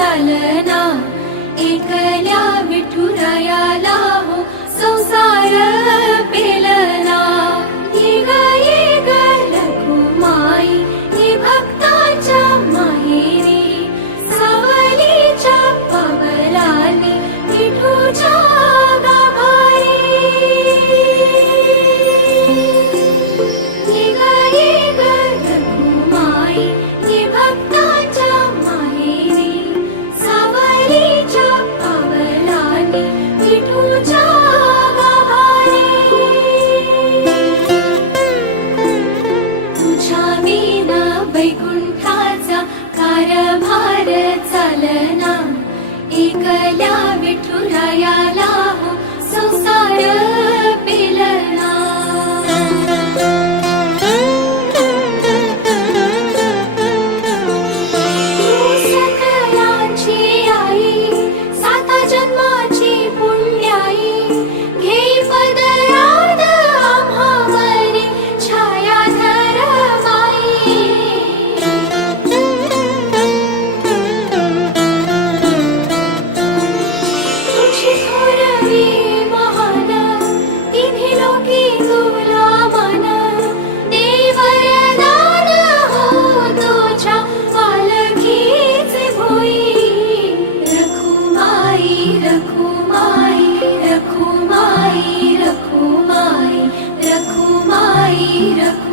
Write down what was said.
चालना, एकल्या विठुरायाला हो संसार पेलना। ये ग रखुमाई, ये भक्ताच्या माहेरी, सावलीच्या पावलांनी विठूच्या गाभारी। ये ग रखुमाई, ये भक्ताच्या माहेरी, सावलीच्या पावलांनी विठूच्या गाभारी। तुझ्या विना वैकुंठाचा कारभार चालना, एकल्या विठुरायाला हो संसार पेलना। तू सकळांची आई, साता जन्माची पुण्याई, घेई पदरात आम्हावरी छाया धर माई। तुझी थोरवी महान, तिन्ही लोकी तुला मान, देई वरदान हो तुझ्या पालखीचे भोई। रखुमाई, रखुमाई, रखुमाई, रखुमाई, रखुमाई, रखुमाई।